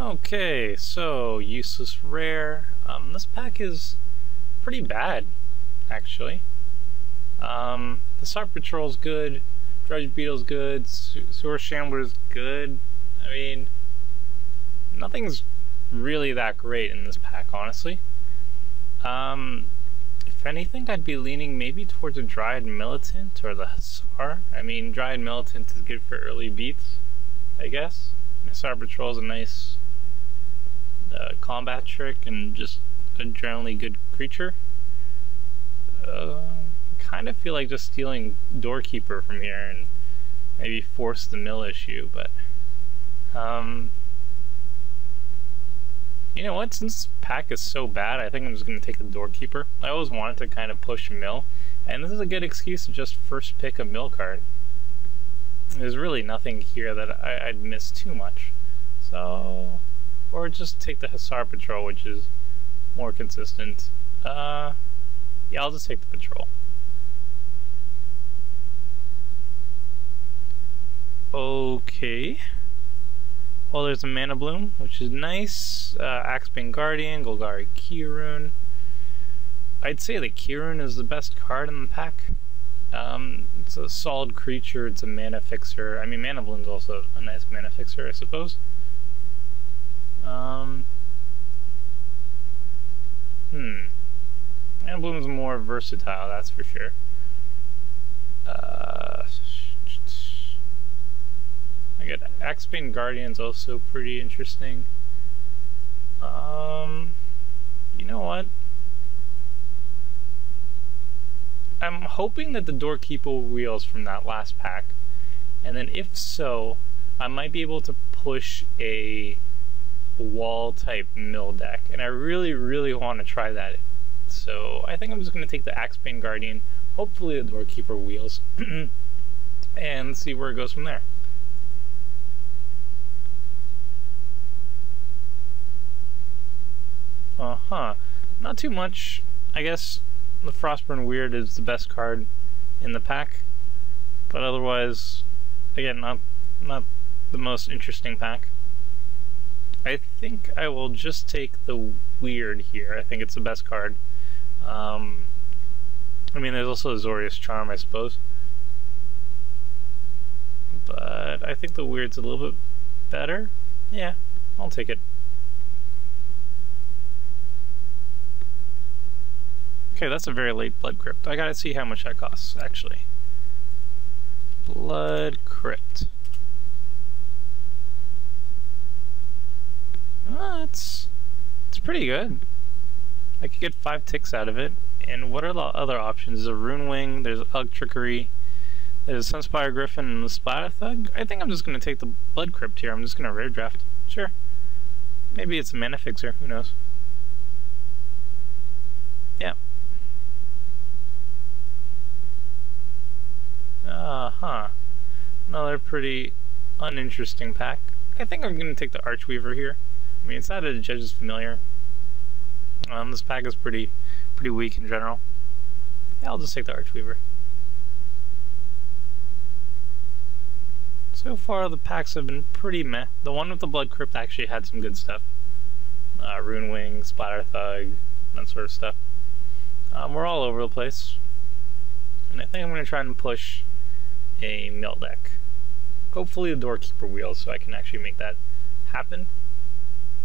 Okay, so useless rare. This pack is pretty bad, actually. The Sarp Patrol's good, Dredge Beetle's good, Sewer Shambler's good. I mean, nothing's really that great in this pack, honestly. If anything, I'd be leaning maybe towards a Dryad Militant or the Hussar. I mean, Dryad Militant is good for early beats, I guess. Hussar Patrol is a nice combat trick and just a generally good creature. Kind of feel like just stealing Doorkeeper from here and maybe force the mill issue, but you know what, since this pack is so bad, I think I'm just going to take the Doorkeeper. I always wanted to kind of push mill, and this is a good excuse to just first pick a mill card. There's really nothing here that I'd miss too much, so, or just take the Hussar Patrol, which is more consistent. Yeah, I'll just take the Patrol. Okay. Well, there's a Mana Bloom, which is nice. Axebane Guardian, Golgari Keyrune. I'd say that Keyrune is the best card in the pack. It's a solid creature, it's a mana fixer. I mean, Mana Bloom's also a nice mana fixer, I suppose. Mana Bloom's more versatile, that's for sure. I get Axebane Guardian's also pretty interesting. You know what? I'm hoping that the Doorkeeper wheels from that last pack, and then if so, I might be able to push a wall type mill deck, and I really want to try that. So I think I'm just going to take the Axebane Guardian, hopefully the Doorkeeper wheels, and see where it goes from there. Not too much. I guess the Frostburn Weird is the best card in the pack, but otherwise, again, not the most interesting pack. I think I will just take the Weird here. I think it's the best card. I mean, there's also Azorius Charm, I suppose, but I think the Weird's a little bit better. Yeah, I'll take it. Okay, that's a very late Blood Crypt. I gotta see how much that costs, actually. Blood Crypt. It's pretty good. I could get 5 ticks out of it. And what are the other options? There's a Rune Wing, there's Ugg Trickery, there's a Sunspire Griffin, and the Splatter Thug. I think I'm just gonna take the Blood Crypt here. I'm just gonna rare draft. Sure. Maybe it's a mana fixer, who knows? Yeah. Another pretty uninteresting pack. I think I'm going to take the Archweaver here. I mean, it's not a Judge's Familiar. This pack is pretty weak in general. Yeah, I'll just take the Archweaver. So far, the packs have been pretty meh. The one with the Blood Crypt actually had some good stuff. Rune Wing, Splatter Thug, that sort of stuff. We're all over the place. And I think I'm going to try and push a mill deck. Hopefully the Doorkeeper wheels so I can actually make that happen.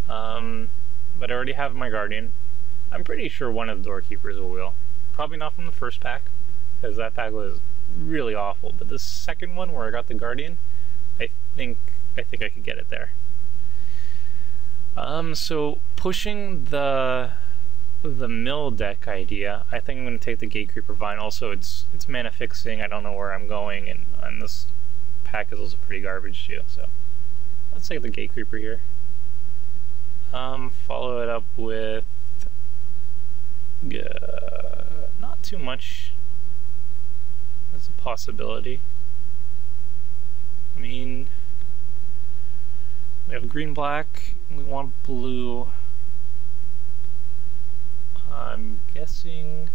But I already have my Guardian. I'm pretty sure one of the Doorkeepers will wheel. Probably not from the first pack, because that pack was really awful. But the second one where I got the Guardian, I think I could get it there. So pushing the mill deck idea, I think I'm going to take the Gatecreeper Vine. Also, it's mana fixing. I don't know where I'm going, and this pack is also pretty garbage too. So let's take the Gatecreeper here. Follow it up with not too much as a possibility. I mean, we have green, black, and we want blue. I'm guessing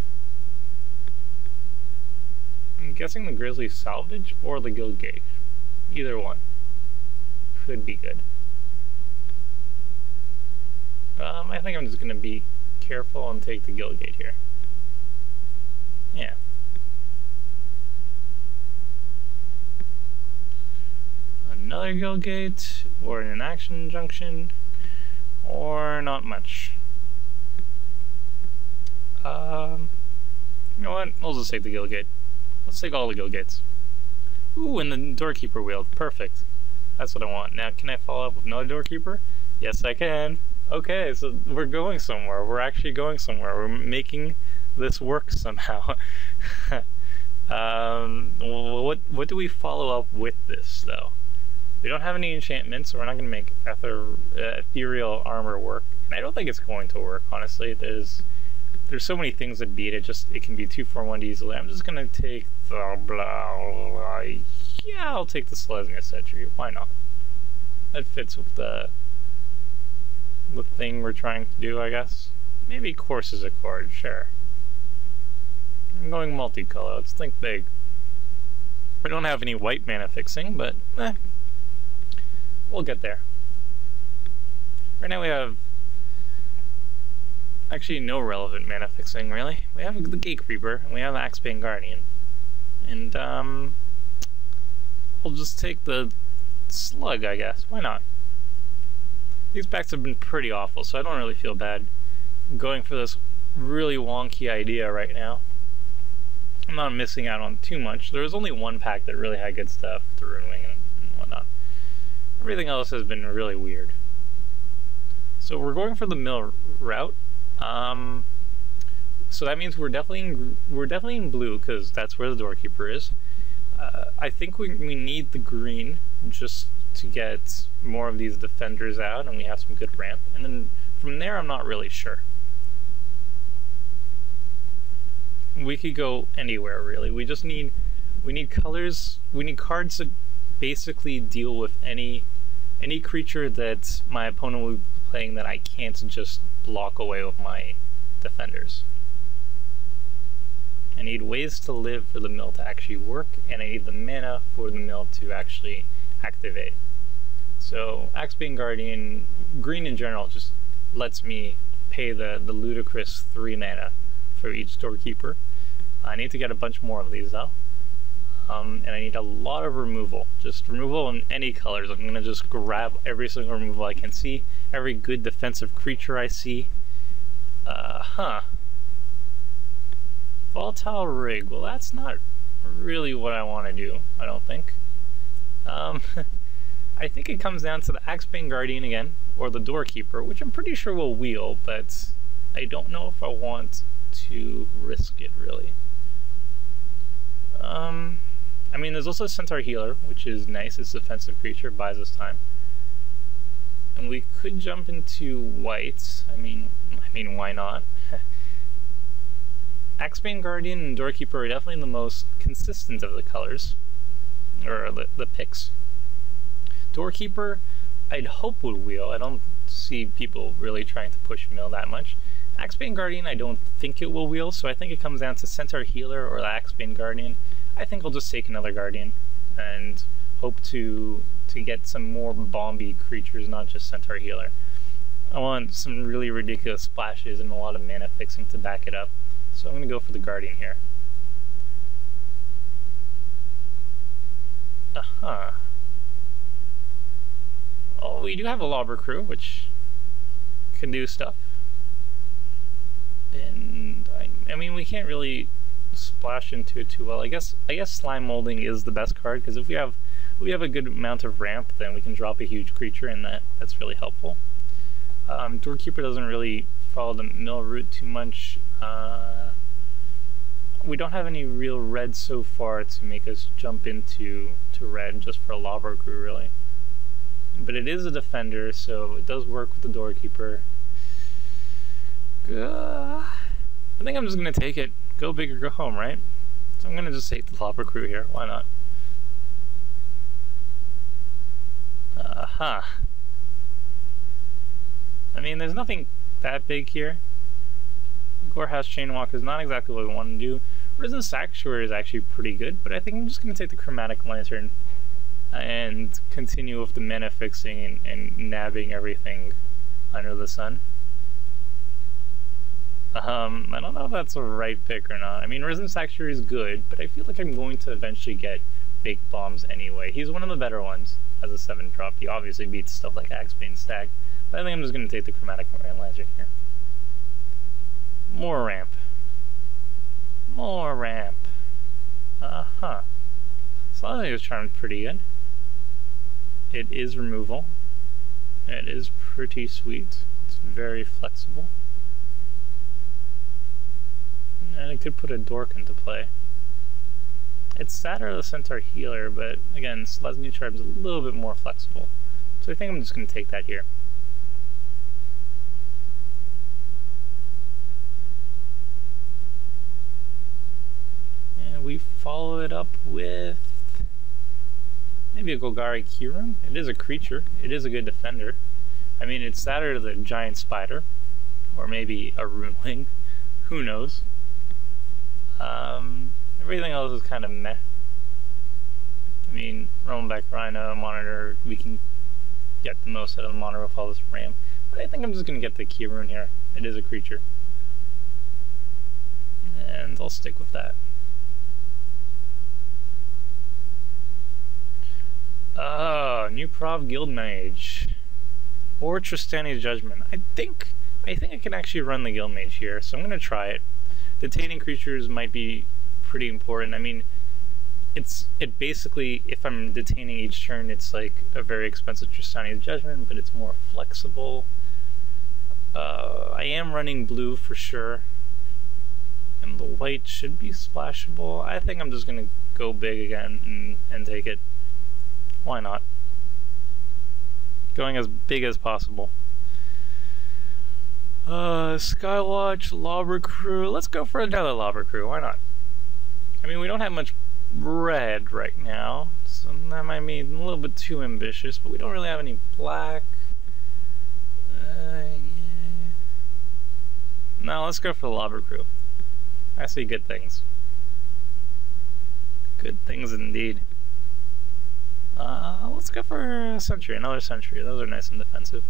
the Grizzly Salvage or the Gil Gauge. Either one could be good. I think I'm just going to be careful and take the Guild Gate here. Yeah. Another Guild Gate, or an Action Junction, or not much. You know what? I'll just take the Guild Gate. Let's take all the Guild Gates. Ooh, and the Doorkeeper wheel. Perfect. That's what I want. Now, can I follow up with another Doorkeeper? Yes, I can. Okay, so we're going somewhere. We're actually going somewhere. We're making this work somehow. What do we follow up with this, though? We don't have any enchantments, so we're not going to make ethereal armor work. And I don't think it's going to work, honestly. There's so many things that beat it. It can be 2-for-1 easily. I'm just going to take the blah. Yeah, I'll take the Selesnya Sentry. Why not? That fits with the thing we're trying to do, I guess. Maybe Courses Accord, sure. I'm going multicolor. Let's think big. We don't have any white mana fixing, but we'll get there. Right now we have actually no relevant mana fixing, really. We have the Gate Creeper, and we have Axebane Guardian. And, we'll just take the Slug, I guess. Why not? These packs have been pretty awful, so I don't really feel bad going for this really wonky idea right now. I'm not missing out on too much. There was only one pack that really had good stuff, the Runewing and whatnot. Everything else has been really weird. So we're going for the mill route. So that means we're definitely in blue, because that's where the Doorkeeper is. I think we need the green just to get more of these defenders out, and we have some good ramp. And then from there, I'm not really sure. We could go anywhere, really. We need colors. We need cards that basically deal with any creature that my opponent will be playing that I can't just block away with my defenders. I need ways to live for the mill to actually work, and I need the mana for the mill to actually activate. So Axebane Guardian, green in general, just lets me pay the ludicrous 3 mana for each Doorkeeper. I need to get a bunch more of these though. And I need a lot of removal. Just removal in any colors. I'm going to just grab every single removal I can see, every good defensive creature I see. Volatile Rig. Well, that's not really what I want to do, I don't think. I think it comes down to the Axebane Guardian again, or the Doorkeeper, which I'm pretty sure will wheel, but I don't know if I want to risk it, really. I mean, there's also Centaur Healer, which is nice. It's a defensive creature, buys us time. And we could jump into white. I mean, why not? Axebane Guardian and Doorkeeper are definitely the most consistent of the colors, or the picks. Doorkeeper, I'd hope would wheel. I don't see people really trying to push mill that much. Axebane Guardian, I don't think it will wheel, so I think it comes down to Centaur Healer or the Axebane Guardian. I think we'll just take another Guardian and hope to get some more bomby creatures, not just Centaur Healer. I want some really ridiculous splashes and a lot of mana fixing to back it up, so I'm going to go for the Guardian here. Oh, we do have a Lobber Crew, which can do stuff. And I mean, we can't really splash into it too well. I guess Slime Molding is the best card, because if we have a good amount of ramp, then we can drop a huge creature, and that's really helpful. Doorkeeper doesn't really follow the mill route too much. We don't have any real red so far to make us jump into red just for a Lobber Crew, really. But it is a defender, so it does work with the Doorkeeper. I think I'm just going to take it. Go big or go home, right? So I'm going to just take the Lobber Crew here. Why not? I mean, there's nothing that big here. Gorehouse Chainwalk is not exactly what we want to do. Risen Sanctuary is actually pretty good, but I think I'm just going to take the Chromatic Lantern and continue with the mana fixing and nabbing everything under the sun. I don't know if that's a right pick or not. I mean, Risen Sanctuary is good, but I feel like I'm going to eventually get Big Bombs anyway. He's one of the better ones as a 7-drop. He obviously beats stuff like Axebane Stag, but I think I'm just going to take the Chromatic Lantern here. More ramp. More ramp. Uh-huh. Slowly's Charmed pretty good. It is removal. It is pretty sweet. It's very flexible. And it could put a Dork into play. It's sadder the Centaur Healer, but again, Slesny Charm is a little bit more flexible. So I think I'm just going to take that here. And we follow it up with maybe a Golgari Keyroom. It is a creature. It is a good defender. I mean, it's sadder to the Giant Spider, or maybe a Rune Wing. Who knows? Everything else is kind of meh. I mean, Roamback Rhino, Monitor, we can get the most out of the Monitor with all this RAM. But I think I'm just going to get the Keyroom here. It is a creature. And I'll stick with that. New Prov Guildmage. Or Tristani's Judgment. I think I can actually run the Guildmage here, so I'm going to try it. Detaining creatures might be pretty important. I mean, it basically, if I'm detaining each turn, it's like a very expensive Tristani's Judgment, but it's more flexible. I am running blue for sure, and the white should be splashable. I think I'm just going to go big again and take it. Why not? Going as big as possible. Skywatch, Lobber Crew. Let's go for another Lobber Crew. Why not? I mean, we don't have much red right now, so that might be a little bit too ambitious, but we don't really have any black. Yeah. No, let's go for the Lobber Crew. I see good things. Good things indeed. Let's go for a Sentry, another Sentry. Those are nice and defensive.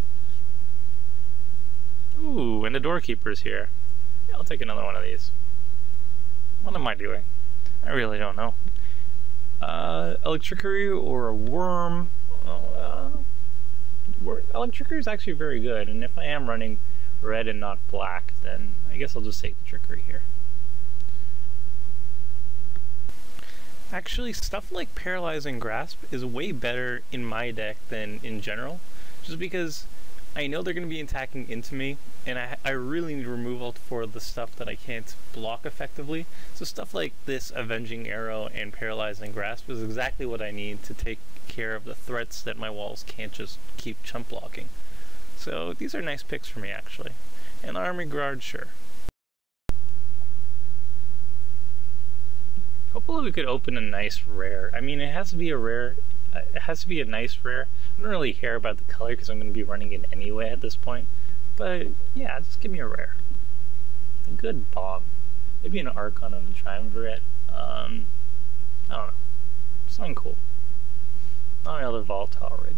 Ooh, and the Doorkeeper's here. Yeah, I'll take another one of these. What am I doing? I really don't know. Electricity or a Worm. Electricity is actually very good, and if I am running red and not black, then I guess I'll just take the Trickery here. Actually, stuff like Paralyzing Grasp is way better in my deck than in general, just because I know they're going to be attacking into me, and I really need removal for the stuff that I can't block effectively. So stuff like this Avenging Arrow and Paralyzing Grasp is exactly what I need to take care of the threats that my walls can't just keep chump blocking. So these are nice picks for me, actually. And Army Guard, sure. Hopefully we could open a nice rare. I mean, it has to be a rare. It has to be a nice rare. I don't really care about the color because I'm going to be running it anyway at this point. But yeah, just give me a rare. A good bomb. Maybe an Archon of the Triumvirate. I don't know. Something cool. Not another volatile rig.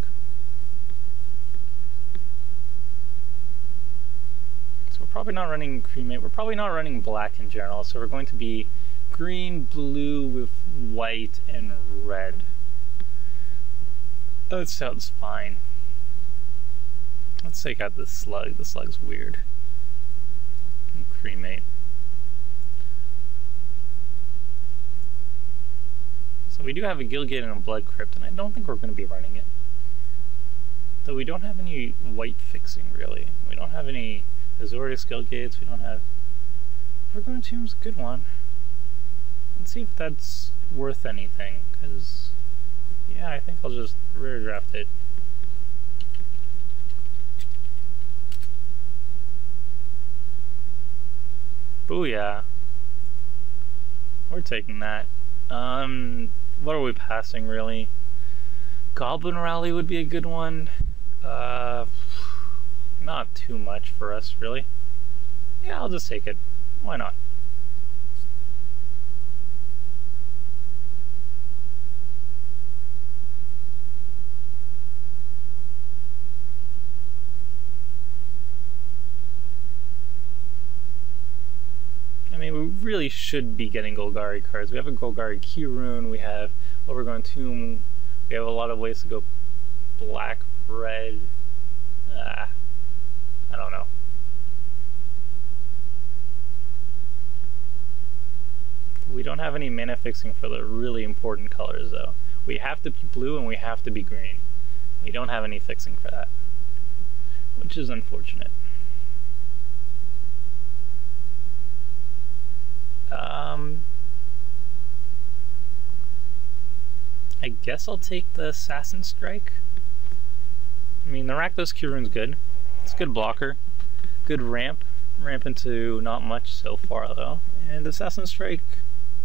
So we're probably not running cremate. We're probably not running black in general. So we're going to be green, blue with white and red. That sounds fine. Let's take out this slug. The slug's weird. And cremate. So we do have a Gilgate and a Blood Crypt, and I don't think we're going to be running it. Though we don't have any white fixing, really. We don't have any Azorius Gilgates. We don't have... Vergoon Tomb's a good one. Let's see if that's worth anything, because... Yeah, I think I'll just rare draft it. Booyah. We're taking that. What are we passing, really? Goblin Rally would be a good one. Not too much for us, really. Yeah, I'll just take it. Why not? really should be getting Golgari cards. We have a Golgari Key Rune, we have Overgrown Tomb, we have a lot of ways to go black, red, I don't know. We don't have any mana fixing for the really important colors though. We have to be blue and we have to be green. We don't have any fixing for that, which is unfortunate. I guess I'll take the Assassin Strike. I mean, the Rakdos Key Rune's good. It's a good blocker. Good ramp. Ramp into not much so far though. And Assassin Strike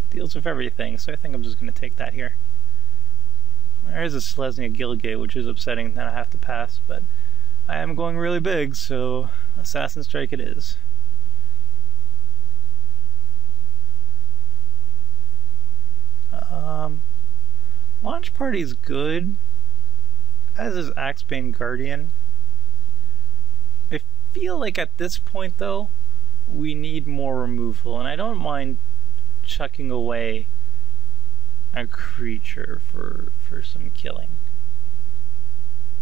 deals with everything, so I think I'm just going to take that here. There is a Selesnya Gilgate, which is upsetting that I have to pass, but I am going really big, so Assassin Strike it is. Launch Party's good, as is Axebane Guardian. I feel like at this point though, we need more removal, and I don't mind chucking away a creature for some killing.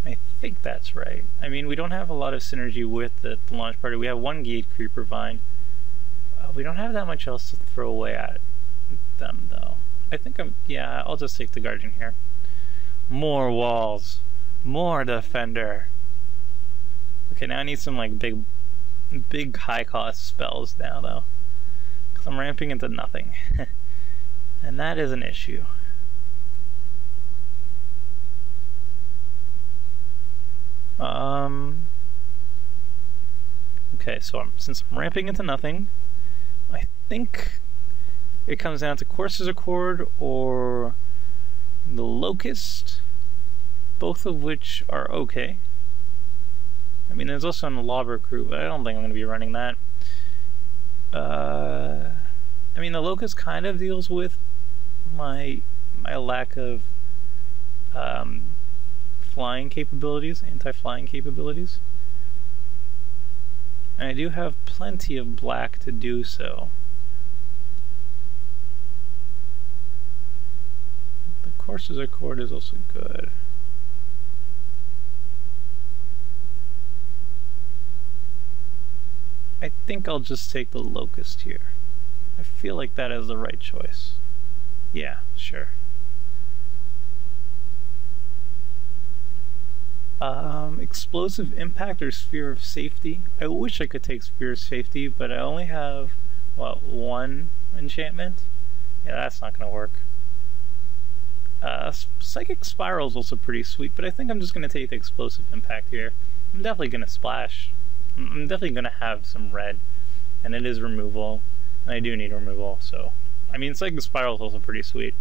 I think that's right. I mean, we don't have a lot of synergy with the launch party. We have one Gate Creeper Vine. We don't have that much else to throw away at them though. I think yeah, I'll just take the Guardian here. More walls. More defender. Okay, now I need some like big high cost spells now though. Because I'm ramping into nothing. And that is an issue. Okay, so since I'm ramping into nothing, I think it comes down to Courser's Accord or the Locust, both of which are okay. I mean, there's also an Lobber Crew, but I don't think I'm going to be running that. I mean, the Locust kind of deals with my lack of flying capabilities, anti-flying capabilities. And I do have plenty of black to do so. The Courser's Accord is also good. I think I'll just take the Locust here. I feel like that is the right choice. Yeah, sure. Explosive Impact or Sphere of Safety. I wish I could take Sphere of Safety, but I only have, what, one enchantment? Yeah, that's not going to work. Psychic Spiral is also pretty sweet, but I think I'm just going to take the Explosive Impact here. I'm definitely going to splash. I'm definitely going to have some red, and it is removal, and I do need removal, so... I mean, Psychic Spiral is also pretty sweet.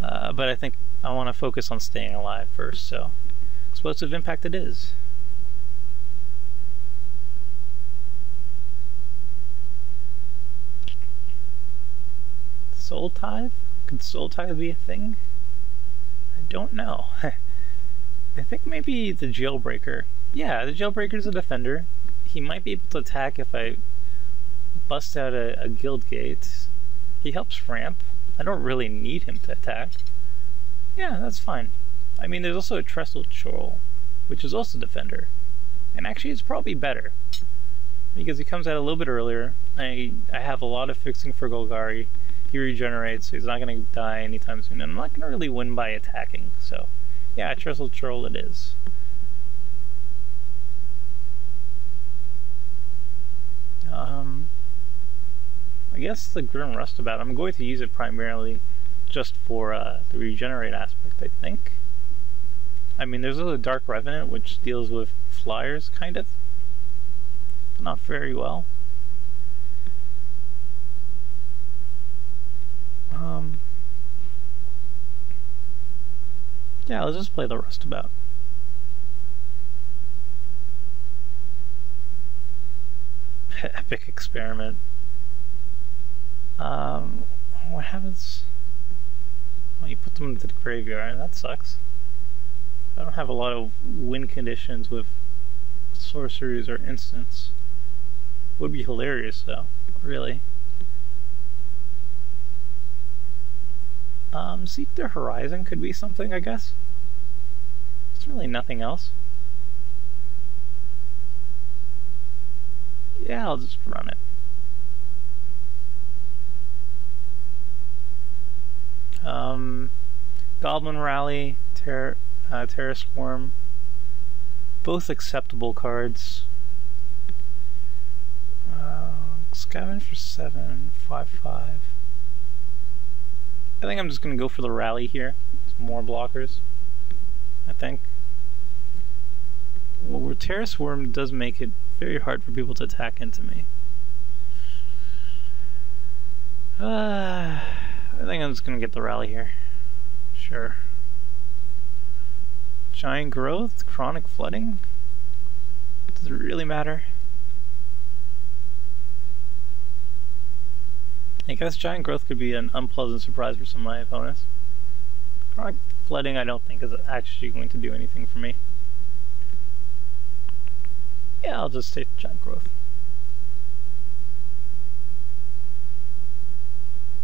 But I think I want to focus on staying alive first, so... Explosive Impact it is. Soul Tithe? Could Soul Tithe be a thing? I don't know. I think maybe the Jailbreaker. Yeah, the Jailbreaker's a defender. He might be able to attack if I bust out a Guild Gate. He helps ramp. I don't really need him to attack. Yeah, that's fine. I mean, there's also a Trestle Troll, which is also defender. And actually, it's probably better. Because he comes out a little bit earlier. I have a lot of fixing for Golgari. He regenerates, so he's not going to die anytime soon. And I'm not going to really win by attacking, so... Yeah, Trestle Troll it is. I guess the Grim Rustabout, I'm going to use it primarily just for the regenerate aspect, I think. I mean, there's also Dark Revenant, which deals with flyers, kind of. But not very well. Yeah, let's just play the Rustabout. Epic Experiment. What happens? Well, you put them into the graveyard, that sucks. I don't have a lot of win conditions with sorceries or instants. Would be hilarious though. really. Seek the Horizon could be something, I guess. There's really nothing else. Yeah, I'll just run it. Goblin Rally, Terra Swarm, both acceptable cards. Scavenge for 7, 5/5. I think I'm just gonna go for the rally here. Some more blockers, I think. Well, Terra Swarm does make it very hard for people to attack into me. I think I'm just gonna get the rally here. Sure. Giant Growth, Chronic Flooding? Does it really matter? I guess Giant Growth could be an unpleasant surprise for some of my opponents. Chronic Flooding I don't think is actually going to do anything for me. Yeah, I'll just take Giant Growth.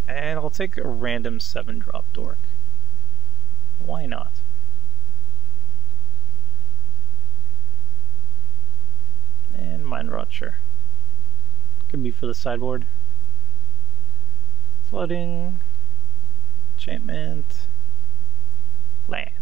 And I'll take a random 7-drop Dork. Why not? And Mind Rot, sure. Could be for the sideboard. Flooding, enchantment, land.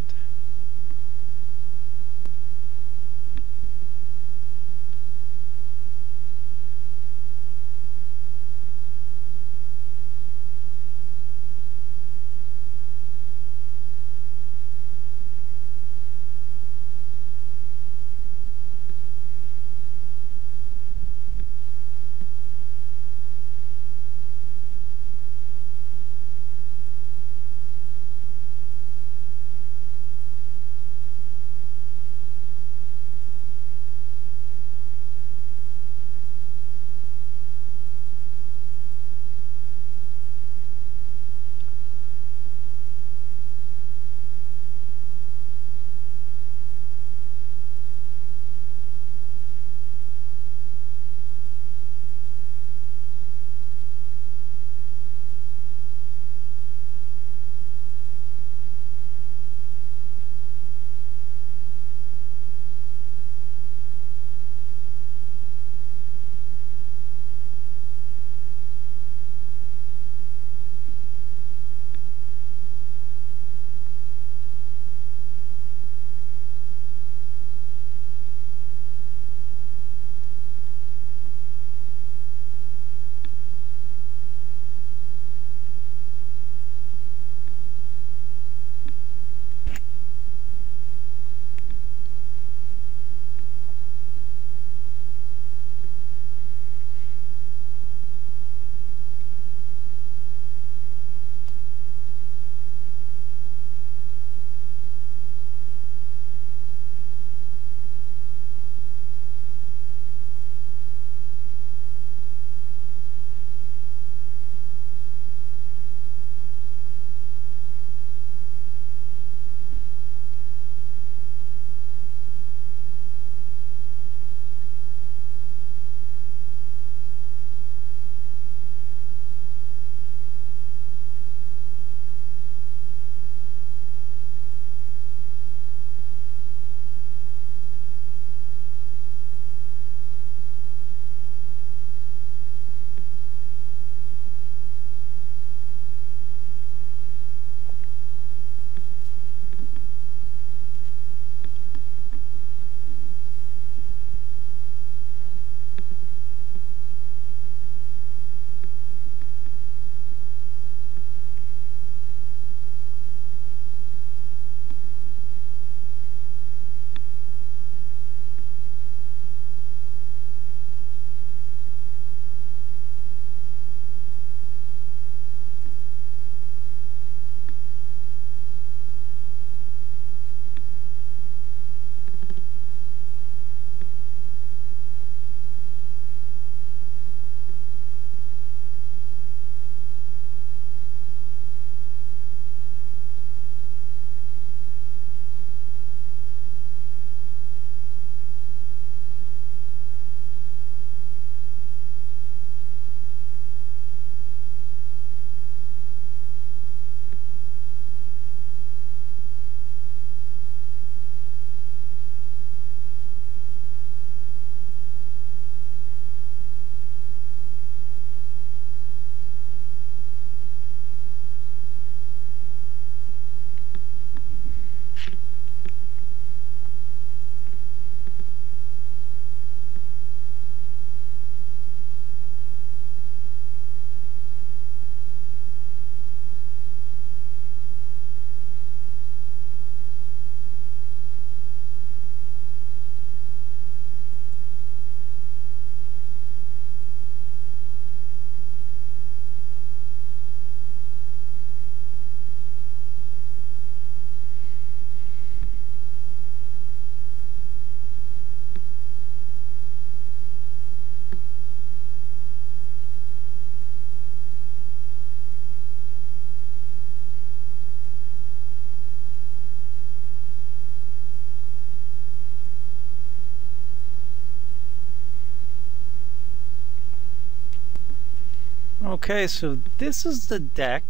Okay, so this is the deck.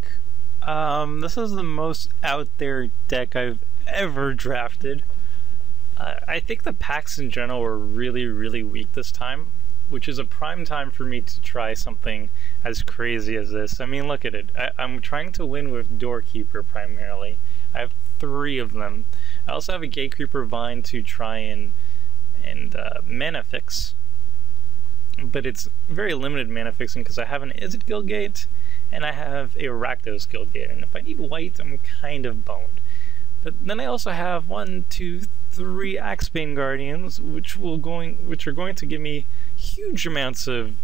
This is the most out there deck I've ever drafted. I think the packs in general were really, really weak this time, which is a prime time for me to try something as crazy as this. I mean, look at it. I'm trying to win with Doorkeeper primarily. I have 3 of them. I also have a Gatecreeper Vine to try and mana fix, but it's very limited mana fixing because I have an Izzet Guildgate and I have a Rakdos Guildgate, and if I need white, I'm kind of boned. But then I also have 1, 2, 3 Axebane Guardians, which are going to give me huge amounts of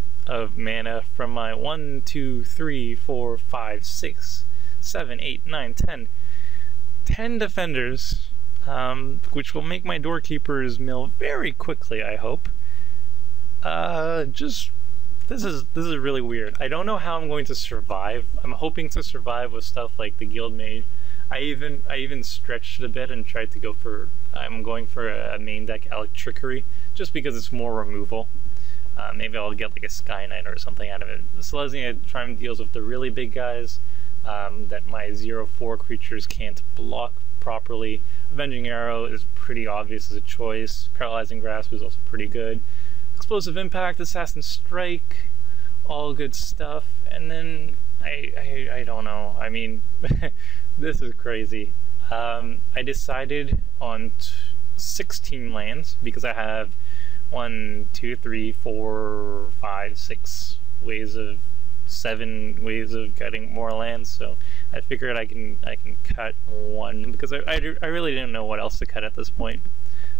mana from my 1, 2, 3, 4, 5, 6, 7, 8, 9, 10 defenders, which will make my Doorkeepers mill very quickly, I hope. This is really weird. I don't know how I'm going to survive. I'm hoping to survive with stuff like the Guildmage. I even stretched it a bit and tried to go for. I'm going for a main deck Electrickery just because it's more removal. Maybe I'll get like a Sky Knight or something out of it. Selesnya try and deals with the really big guys that my 0/4 creatures can't block properly. Avenging Arrow is pretty obvious as a choice. Paralyzing Grasp is also pretty good. Explosive Impact, Assassin Strike, all good stuff. And then I don't know. I mean, this is crazy. I decided on 16 lands because I have 1, 2, 3, 4, 5, 6 ways of 7 ways of getting more lands. So I figured I can cut 1 because I really didn't know what else to cut at this point.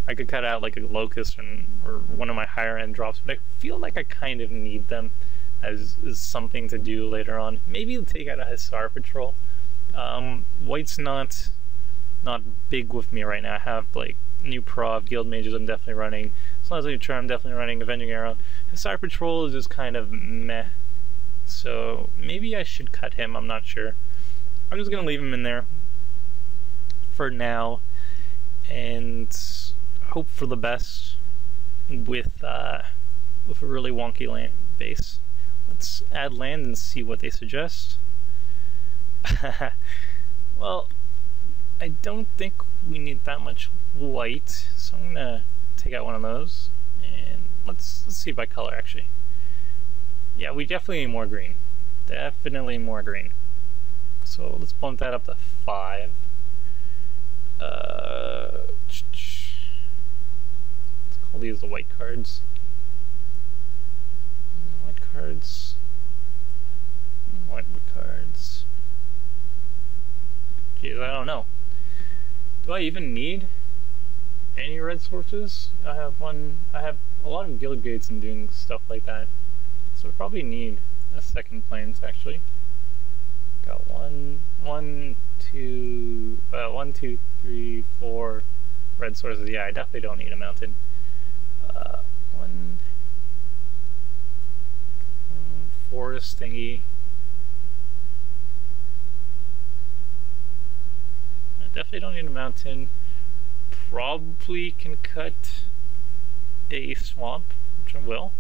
I could cut out like a Locust or one of my higher end drops, but I feel like I kind of need them as something to do later on. Maybe take out a Hussar Patrol. White's not big with me right now. I have like new Prov, Guild Mages I'm definitely running. Selesnya Charm I'm definitely running. Avenging Arrow. Hussar Patrol is just kind of meh. So maybe I should cut him, I'm not sure. I'm just gonna leave him in there for now and hope for the best with a really wonky land base. Let's add land and see what they suggest. Well, I don't think we need that much white, so I'm gonna take out one of those and let's see by color actually. Yeah, we definitely need more green. Definitely more green. So let's bump that up to 5. Let's call these the white cards. White cards. White cards. Jeez, I don't know. Do I even need any red sources? I have a lot of guild gates and doing stuff like that. So I probably need a second plains actually. Got 1, 2, 3, 4 red sources. Yeah, I definitely don't need a mountain. 1 forest thingy. I definitely don't need a mountain. Probably can cut a swamp, which I will.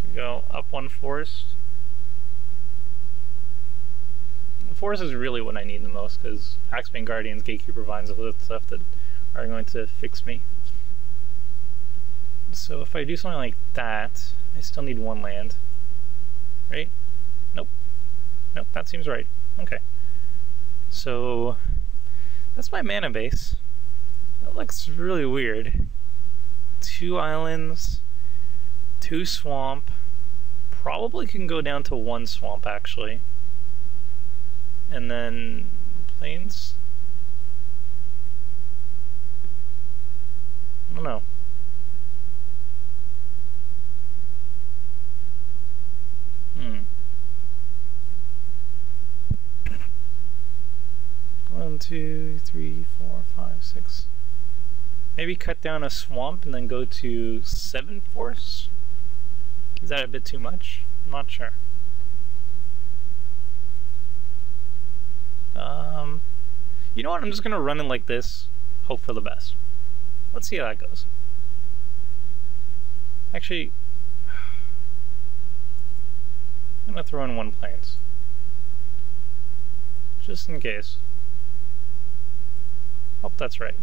So go up 1 forest. The forest is really what I need the most because Axebane Guardians, Gatekeeper Vines, all that stuff that are going to fix me. So if I do something like that, I still need 1 land. Right? Nope. Nope, that seems right. Okay. So that's my mana base. That looks really weird. 2 islands, 2 swamp. Probably can go down to 1 swamp actually. And then plains. I don't know. One, 2, 3, 4, 5, 6. Maybe cut down a swamp and then go to 7 forests? Is that a bit too much? I'm not sure. You know what? I'm just gonna run it like this. Hope for the best. Let's see how that goes. Actually, I'm gonna throw in 1 plains. Just in case. Hope that's right.